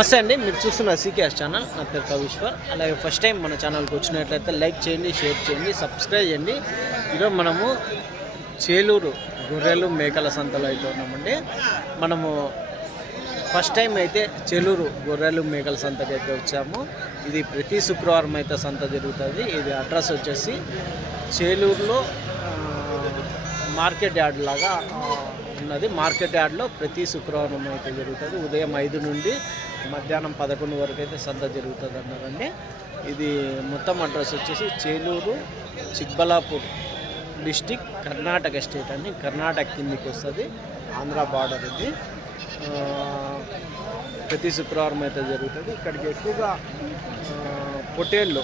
నమస్తే అండి, మీరు చూస్తున్న సీకేఎస్ ఛానల్. నా పేరు కవిశ్వర్. అలాగే ఫస్ట్ టైం మన ఛానల్కి వచ్చినట్లయితే లైక్ చేయండి, షేర్ చేయండి, సబ్స్క్రైబ్ చేయండి. ఈరోజు మనము చేలూరు గొర్రెలు మేకల సంతలో అయితే ఉన్నామండి. మనము ఫస్ట్ టైం అయితే చేలూరు గొర్రెలు మేకల సంతకి అయితే వచ్చాము. ఇది ప్రతి శుక్రవారం అయితే సంత జరుగుతుంది. ఇది అడ్రస్ వచ్చేసి చేలూరులో మార్కెట్ యార్డ్ లాగా ఉన్నది. మార్కెట్ యార్డ్లో ప్రతి శుక్రవారం అయితే జరుగుతుంది. ఉదయం 5 నుండి మధ్యాహ్నం 11 వరకు అయితే సంత జరుగుతుంది అన్నారండి. ఇది మొత్తం అడ్రస్ వచ్చేసి చేలూరు, చిక్బలాపూర్ డిస్టిక్, కర్ణాటక స్టేట్ అండి. కర్ణాటక కిందికి వస్తుంది, ఆంధ్ర బార్డర్. ఇది ప్రతి శుక్రవారం అయితే జరుగుతుంది. ఇక్కడికి ఎక్కువగా పొటేళ్ళు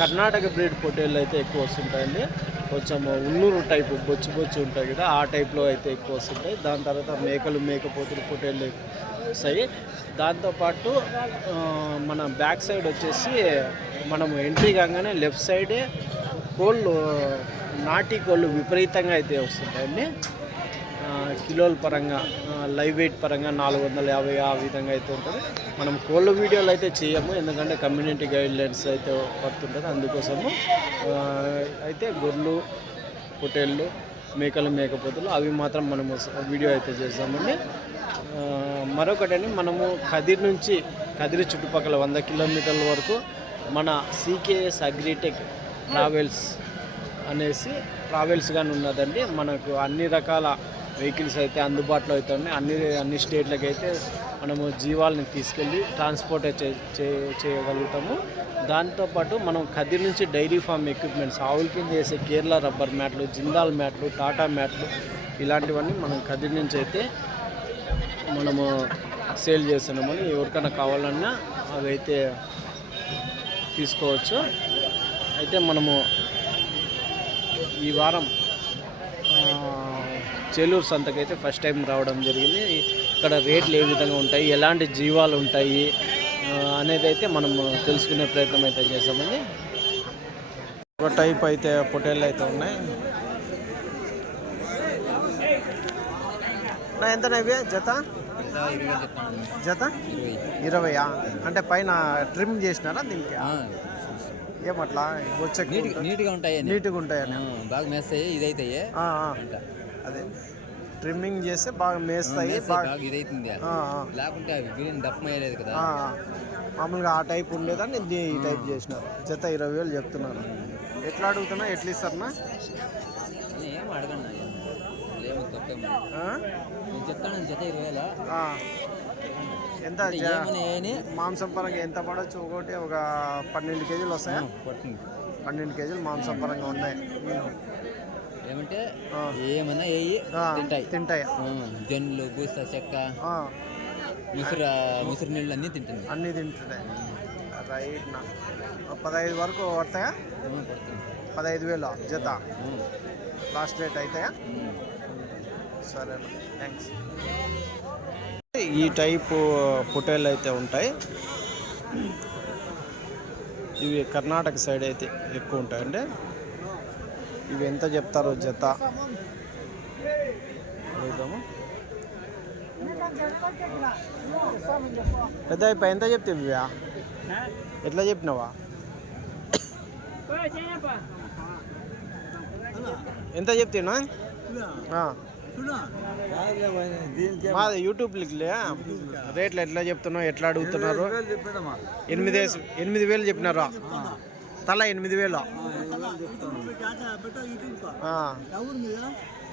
కర్ణాటక బ్రీడ్ పొటేళ్ళు అయితే ఎక్కువ వస్తుంటాయండి. కొంచెం ఉల్లూరు టైపు బొచ్చు ఉంటాయి కదా, ఆ టైప్లో అయితే ఎక్కువ వస్తుంటాయి. దాని తర్వాత మేకపోతులు పొటేళ్ళు వస్తాయి. దాంతోపాటు మన బ్యాక్ సైడ్ వచ్చేసి మనము ఎంట్రీ కాగానే లెఫ్ట్ సైడే నాటి కోళ్ళు విపరీతంగా అయితే వస్తుంటాయండి. కిలోల పరంగా, లైవ్ వెయిట్ పరంగా 450 ఆ విధంగా అయితే ఉంటుంది. మనం కోళ్ళ వీడియోలు అయితే చేయము, ఎందుకంటే కమ్యూనిటీ గైడ్లైన్స్ అయితే పడుతుంటుంది. అందుకోసము అయితే గొర్రెలు, పొటేళ్ళు, మేకపోతులు అవి మాత్రం మనము వీడియో అయితే చేస్తామండి. మరొకటని మనము కదిరి చుట్టుపక్కల 100 కిలోమీటర్ల వరకు మన సీకేఎస్ అగ్రిటెక్ ట్రావెల్స్ అనేసి ట్రావెల్స్ కానీ ఉన్నదండి. మనకు అన్ని రకాల వెహికల్స్ అయితే అందుబాటులో అయితే ఉన్నాయి. అన్ని స్టేట్లకి అయితే మనము జీవాలని తీసుకెళ్ళి ట్రాన్స్పోర్ట్ చేయగలుగుతాము. దాంతోపాటు మనం కదిరి నుంచి డైరీ ఫామ్ ఎక్విప్మెంట్స్, ఆవుల కింద చేసే కేరళ రబ్బర్ మ్యాట్లు, జిందాల్ మ్యాట్లు, టాటా మ్యాట్లు ఇలాంటివన్నీ మనం కదిరి నుంచి అయితే మనము సేల్ చేస్తున్నామని. ఎవరికైనా కావాలన్నా అవి అయితే తీసుకోవచ్చు. అయితే మనము ఈ వారం చేలూరు సంతకైతే ఫస్ట్ టైం రావడం జరిగింది. ఇక్కడ రేట్లు ఏ విధంగా ఉంటాయి, ఎలాంటి జీవాలు ఉంటాయి అనేది అయితే మనం తెలుసుకునే ప్రయత్నం అయితే చేసామండి. ఒక టైప్ అయితే పొటేళ్ళు అయితే ఉన్నాయి. ఎంత ఇవి జత 20 అంటే పైన ట్రిమ్ చేసినారా దీనికి? ఏమట్లా నీట్గా ఉంటాయని బాగా మేస్తాయి. ఇదైతే అదే ట్రిమ్మింగ్ చేస్తే బాగా మేస్తాయి, ఇదైతుంది. లేకుంటే దప్పమయ్యలేదు కదా, మామూలుగా ఆ టైప్ ఉండేదాన్ని ఈ టైప్ చేసినారు. జత 20,000 చెప్తున్నారు. ఎట్లా అడుగుతున్నా, ఎట్లా ఇస్తారన్నా? ఏమో అడగండి, చెప్తాను. జత 20,000. ఎంత మాంసం పరంగా ఎంత పడవచ్చు? ఒకటి ఒక 12 కేజీలు వస్తాయా? 12 కేజీలు మాంసం పరంగా ఉన్నాయి. ఏమంటే ఏమన్నా తింటాయి. జొన్నలు, బూస, చెక్క, ముసురు నీళ్ళు అన్నీ తింటున్నాయి. రైట్ నా 15 వరకు పడతాయా? 15,000 జత లాస్ట్ రేట్ అవుతాయా? సరేనా, థ్యాంక్స్. ఈ టైపు పొటేళ్ళు అయితే ఉంటాయి. ఇవి కర్ణాటక సైడ్ అయితే ఎక్కువ ఉంటాయండి. ఇవి ఎంత చెప్తారో జత చూద్దాము. పెద్ద అయిపోయి ఎంత చెప్తే ఇవ్వా? ఎట్లా చెప్పినావా? ఎంత చెప్తున్నా? మాది యూట్యూబ్ లిక్లే రేట్లు ఎట్లా చెప్తున్నావు, ఎట్లా అడుగుతున్నారు? 8,000 చెప్పినారు. తల 8,000.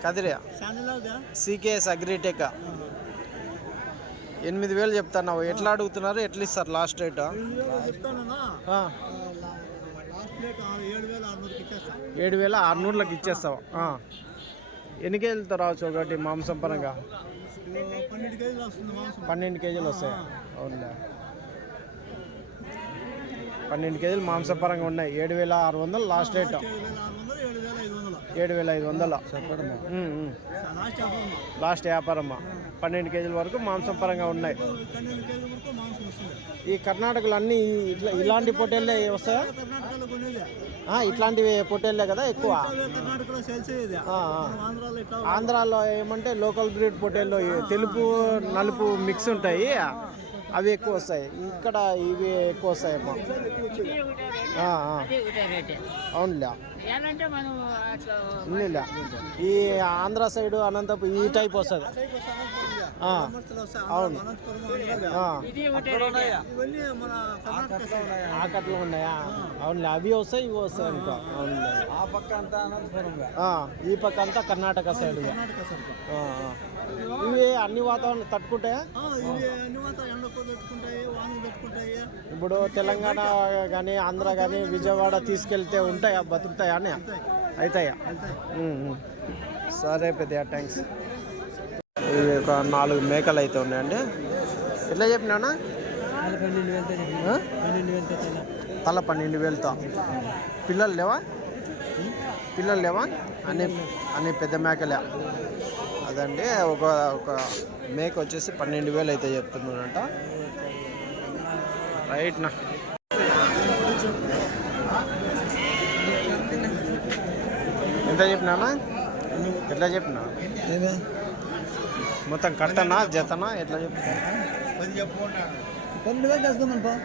కదిరి సీకేఎస్ అగ్రిటెక్ 8,000 చెప్తున్నావు. ఎట్లా అడుగుతున్నారు, ఎట్లా ఇస్తారు లాస్ట్ రేట్? 7,600లకు ఇచ్చేస్తావు. ఎన్ని కేజీలతో రావచ్చు ఒకటి మాంసం పరంగా? 12 కేజీలు వస్తాయి. అవునులే, 12 కేజీలు మాంసం పరంగా ఉన్నాయి. 7,600 లాస్ట్ రేట్. 7,500 లాస్ట్ వ్యాపారమ్మా. 12 కేజీల వరకు మాంసం పరంగా ఉన్నాయి. ఈ కర్ణాటకలో అన్నీ ఇలాంటి పొటేళ్ళే వస్తాయా? ఇట్లాంటివి పొటేళ్ళే కదా ఎక్కువ. ఆంధ్రాలో ఏమంటే లోకల్ బ్రీడ్ పొటేళ్ళు తెలుపు నలుపు మిక్స్ ఉంటాయి. అవి ఎక్కువ వస్తాయి, ఇక్కడ ఇవి ఎక్కువ వస్తాయమ్మా. అవునులే, ఉన్నిలే. ఈ ఆంధ్ర సైడు అనంతపురం ఈ టైప్ వస్తుంది. అవును, ఆకట్లో ఉన్నాయా? అవునులే, అవి వస్తాయి ఇవి వస్తాయి అనుకో. అవునులే, ఆ పక్క అంతా అనంతపురం, ఈ పక్క అంతా కర్ణాటక సైడ్. ఇవి అన్ని వాతావరణం తట్టుకుంటాయా? ఇప్పుడు తెలంగాణ కానీ ఆంధ్ర కానీ విజయవాడ తీసుకెళ్తే ఉంటాయా, బతుకుతాయా అని? అవుతాయా? సరే పెద్దయా, థ్యాంక్స్. ఇవి ఒక 4 మేకలు అయితే ఉన్నాయండి. ఎట్లా చెప్పినా? తల 12,000తో. పిల్లలు లేవా? పిల్లలు లేవా? అన్ని పెద్ద మేకలే. అదండి, ఒక మేక వచ్చేసి 12,000 అయితే చెప్తున్నారంట. రైట్నా. ఎంత చెప్పినా? ఎట్లా చెప్పినా? మొత్తం కట్టనా జతనా ఎట్లా చెప్తా? 12,000 తీసుకుందాం.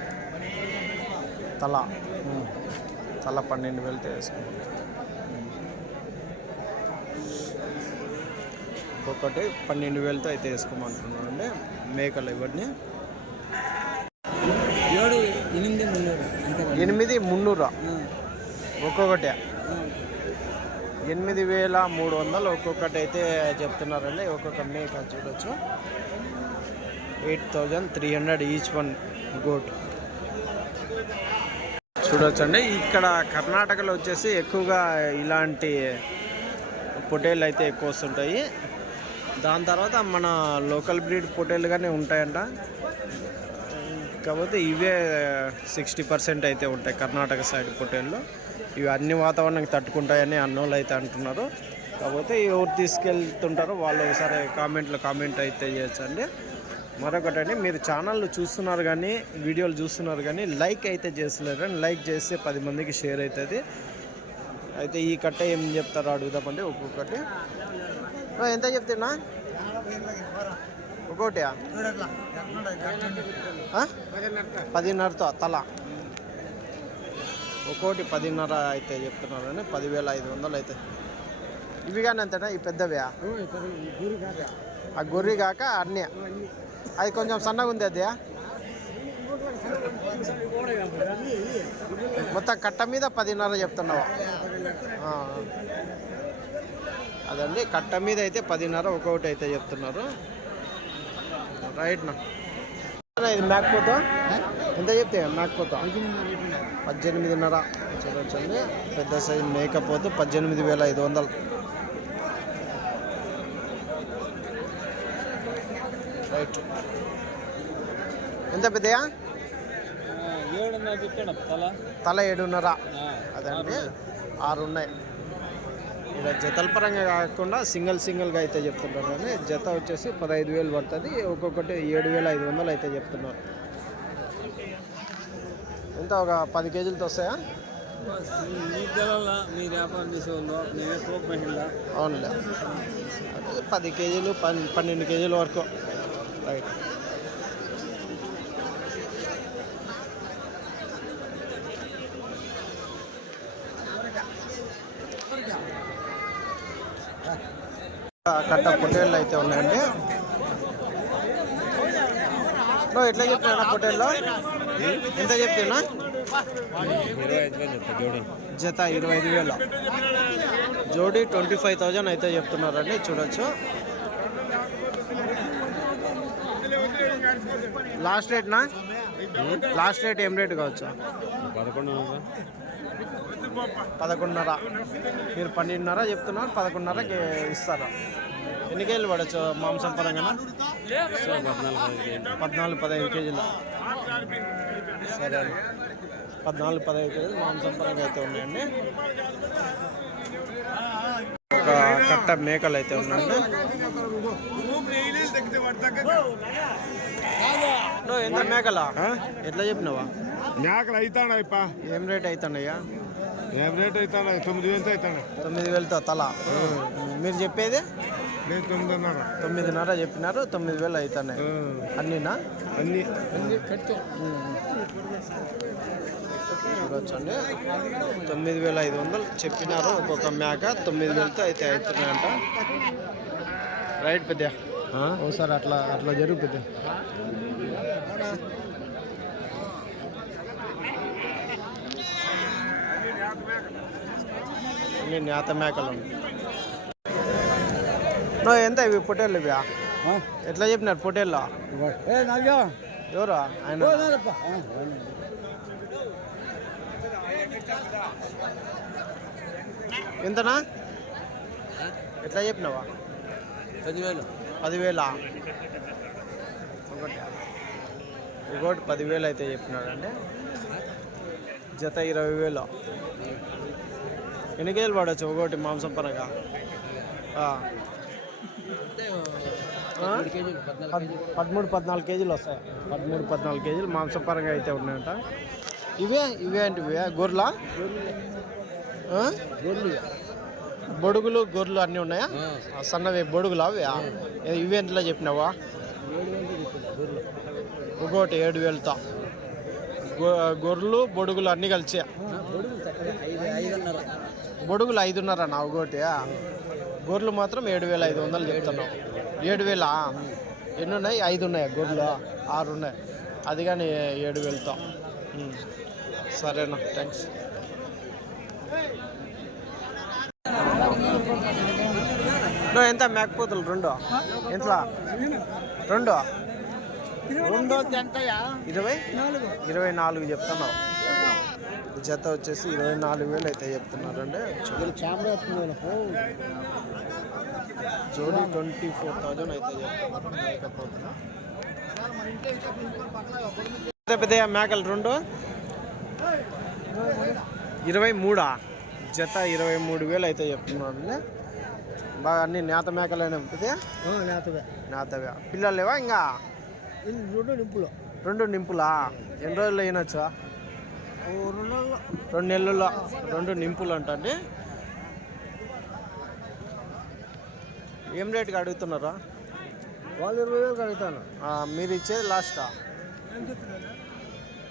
తల 12,000 తీసుకుందాం. ఒక్కొక్కటి 12,000తో అయితే వేసుకోమంటున్నాను అండి మేకలు. ఇవన్నీ 8,300 ఒక్కొక్కటి. 8,300 ఒక్కొక్కటి అయితే చెప్తున్నారండి. ఒక్కొక్క మేక చూడొచ్చు. 8,300 ఈచ్ వన్ గోట్ చూడొచ్చండి. ఇక్కడ కర్ణాటకలో వచ్చేసి ఎక్కువగా ఇలాంటి పొటేళ్ళు అయితే ఎక్కువ వస్తుంటాయి. దాని తర్వాత మన లోకల్ బ్రీడ్ పొటేళ్ళుగానే ఉంటాయంట. కాకపోతే ఇవే 60% అయితే ఉంటాయి కర్ణాటక సైడ్ పొటేళ్ళు. ఇవి అన్ని వాతావరణానికి తట్టుకుంటాయని అన్నోళ్ళు అయితే అంటున్నారు. కాకపోతే ఎవరు తీసుకెళ్తుంటారో వాళ్ళు ఒకసారి కామెంట్ అయితే చేయొచ్చండి. మరొకటండి, మీరు ఛానల్ చూస్తున్నారు కానీ వీడియోలు చూస్తున్నారు కానీ లైక్ అయితే చేస్తలేరు. లైక్ చేస్తే 10 మందికి షేర్ అవుతుంది. అయితే ఈ కట్ట ఏం చెప్తారో అడుగుదామండి. ఒక్కొక్కటి ఎంత చెప్తున్నా? ఒక్కొక్కటి 10,500తో తల. ఒక్కోటి 10,500 అయితే చెప్తున్నారని. 10,500 అయితే. ఇవి కానీ అంతేనా? ఈ పెద్దవి ఆ గొర్రె కాక అన్నీ. అది కొంచెం సన్నగా ఉంది. అది మొత్తం కట్ట మీద 10,500 చెప్తున్నావా? అదండి, కట్ట మీద అయితే 10,500 ఒక్కొక్కటి అయితే చెప్తున్నారు. రైట్నా. ఇది మేకపోతా ఎంత చెప్తే? మేకపోతా 18,500 చూడొచ్చండి. పెద్ద సైజు మేకపోతే 18,500. రైట్. ఎంత పెద్దయా? 7,500 చెప్పాడు. తల 7,500. అదండి, 6 ఉన్నాయి. ఇలా జతల పరంగా కాకుండా సింగిల్గా అయితే చెప్తున్నారు. కానీ జత వచ్చేసి 15,000 పడుతుంది. ఒక్కొక్కటి 7,500 అయితే చెప్తున్నారు. ఎంత ఒక 10 కేజీలతో వస్తాయా? అవునులే, 10 కేజీలు 12 కేజీల వరకు. రైట్. కట్ట పొట్టేళ్ళు అయితే ఉన్నాయండి. ఎట్లా చెప్తున్నా పొట్టేళ్ళు? ఎంత చెప్తున్నా? 25,000 జత 25,000. జోడీ 25,000 అయితే చెప్తున్నారండి. చూడొచ్చు. లాస్ట్ రేట్నా? లాస్ట్ రేట్ ఏం రేట్ కావచ్చు? 11,500. మీరు 12,500 చెప్తున్నారు. 11,500కి ఇస్తారా? ఎన్ని కేజీలు పడవచ్చు మాంసం పరంగా? 14-15 కేజీలు. సరే అండి, 14-15 కేజీలు మాంసం పరంగా అయితే ఉన్నాయండి. ఒక కట్ట మేకలు అయితే ఉన్నాయండి. ఎంత మేకలా? ఎట్లా చెప్పినావా? మేకలు అవుతాడయ్యా. ఏం రేట్ అవుతాడయ్యా? ఏం రేట్ అవుతాను 9,000 అవుతాను 9,000తో తల. మీరు చెప్పేది నేను 9,500. 9,500 చెప్పినారు, 9,000 అవుతున్నాయి అన్నీనా? అన్ని చూడొచ్చండి, 9,500 చెప్పినారు ఒక్కొక్క మేక. 9,000తో అయితే అవుతున్నాయంట. రైట్ పెద్ద ఒకసారి అట్లా అట్లా జరుగు పెద్ద. అన్ని నేత మేకలు. నో ఎంత ఇవి పొట్టేళ్ళు ఇవి? ఎట్లా చెప్పినారు పొట్టేళ్ళు? ఎవరు ఆయన? ఎంతనా? ఎట్లా చెప్పినావా? 10,000. 10,000 ఒకటి 10,000 అయితే చెప్పినాడండి. జత 20,000. ఎన్ని కేజీలు పడవచ్చు ఒకటి మాంసం పరంగా? 13-14 కేజీలు వస్తాయి. 13-14 కేజీలు మాంసం పరంగా అయితే ఉన్నాయంట. ఇవే ఏంటివి? గొర్రెలా? బొడుగులు గొర్రెలు అన్నీ ఉన్నాయా? సన్నవి బొడుగులు అవి. ఇవి ఎంతలో చెప్పినావా? ఒకటి 7,000తో. గొర్రెలు బొడుగులు అన్నీ కలిసి బొడుగులు 5,500 నా ఒకటి. గొర్రెలు మాత్రం 7,500 చెప్తున్నావు. 7,000 ఎన్ని ఉన్నాయి? 5 ఉన్నాయి గొర్రెలు, 6 ఉన్నాయి. అది కానీ 7,000తో. సరేనా, థ్యాంక్స్. ఎంత మేకపోతులు? 2 ఎంతలా? 2 24 చెప్తున్నావు. జత వచ్చేసి 24,000 అయితే చెప్తున్నారండి. జోడి 24,000 అయితే చెప్తున్నారు మేకపోతులు. పెద్ద మేకలు 2 23 జత 23,000 అయితే చెప్తున్నారండి. బాగా అన్ని నేత మేకలైనా నేతవే. పిల్లలు లేవా ఇంకా? 2 నింపులా? ఎన్ని రోజుల్లో అయినొచ్చా? 2 నెలల్లో 2 నింపులు అంటండి. ఏం రేటుకి అడుగుతున్నారా? వాళ్ళు 20,000 అడుగుతాను. మీరు ఇచ్చేది లాస్టా?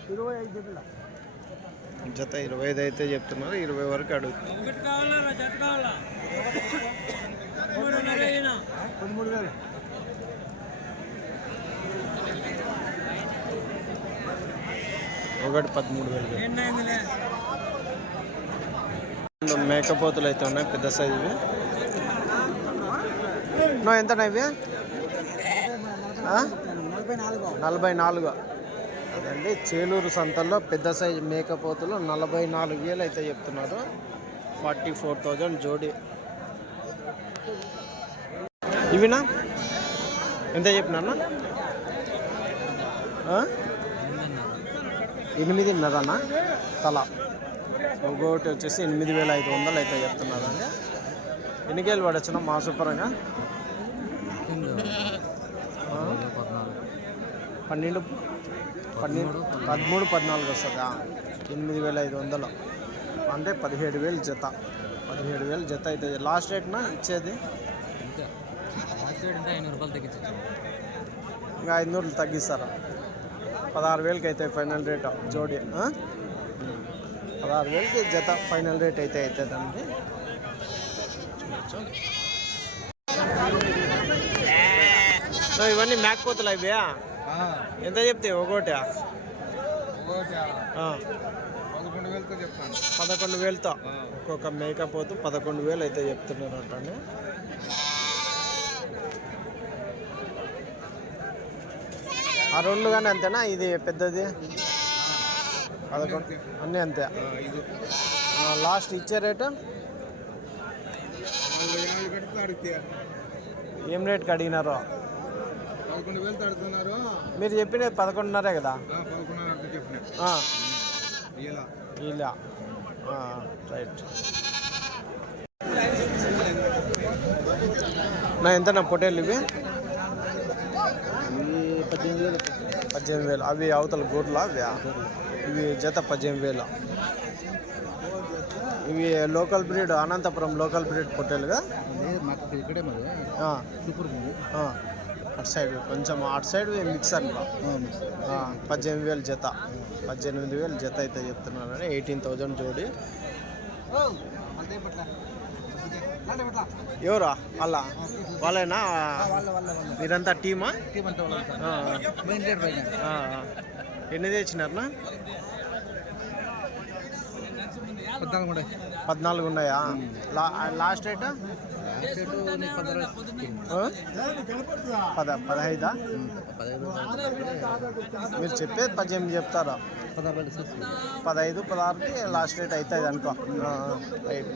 25 జత 25 అయితే చెప్తున్నారు. 20 వరకు అడుగుతున్నారు. 13,000. ఒకటి 13,000. మేకపోతులు అయితే ఉన్నాయి పెద్ద సైజువి. ఎంతనా ఇవి? 44. అదండి, చేలూరు సంతల్లో పెద్ద సైజు మేకపోతులు 44,000 అయితే చెప్తున్నారు. 44,000 జోడి. ఇవినా ఎంత చెప్పినా? 8,500 తల. ఒకటి వచ్చేసి 8,500 అయితే చెప్తున్నారండి. ఎన్ని కేజీలు పడచ్చునా మాసపరంగా? 13-14 వస్తుందా? 8,500 అంటే 17,000 జత. 17,000 జత అయితే లాస్ట్ రేట్నా ఇచ్చేది? ఇంకా 500 తగ్గిస్తారా? 16,000కి అయితే ఫైనల్ రేట్ జోడి. 16,000కి జత ఫైనల్ రేట్ అయితే అవుతుందండి. సో ఇవన్నీ మేకపోతులు అవి ఎంత చెప్తే ఒకటి? 11,000తో చెప్తాను. 11,000తో ఒక్కొక్క మేకపోతు 11,000 అయితే చెప్తున్నారు అంటండి. ఆ 2 కానీ అంతేనా? ఇది పెద్దది 11 అన్నీ అంతే. లాస్ట్ ఇచ్చే రేటు ఏం రేట్కి అడిగినారో? 11,000 అడుగుతున్నారు. మీరు చెప్పినది 11,500 కదా? 11,500 చెప్పిన ఇలా రైట్. ఎంతనా పొట్టేళ్ళు ఇవి? 18,000. 18,000. అవి అవతల గూర్లా? అవి ఇవి జత 18,000. ఇవి local breed, Anantapuram local breed పొట్టేలుగా. మాకు ఇక్కడే మరి సూపర్ అటు సైడ్ కొంచెం అటు సైడ్ మిక్స్ అనుకో. 18,000 జత. 18,000 జత అయితే చెప్తున్నారు. 18,000 జోడి. ఎవరా వాళ్ళేనా? మీరంతా టీమా? ఎన్ని తెచ్చినారనా? 14 ఉన్నాయా? Last rate 15. మీరు చెప్పేది 18 చెప్తారా? 15, 16కి లాస్ట్ రేట్ అవుతుంది అనుకో. రైట్.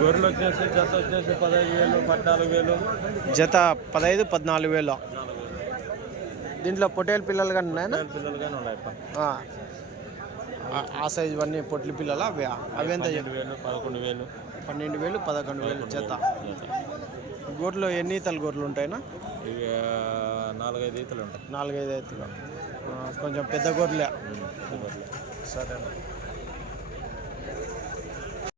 గొర్రెలు వచ్చేసి జత వచ్చేసి 15,000, 14,000. జత 15, 14,000. దీంట్లో పొట్టేలు పిల్లలు కానీ ఉన్నాయా? పిల్లలు కానీ ఉన్నాయి. ఆ సైజు అన్నీ పొట్లి పిల్లలు అవి ఎంత? 12,000, 11,000. 12,000, 11,000 జత. గొర్రెలు ఎన్ని ఈతలు గొర్రెలు ఉంటాయినా? ఇవి 4-5 ఈతలు ఉంటాయి. 4-5 ఈతలు. కొంచెం పెద్ద గొర్రెలే. సరే.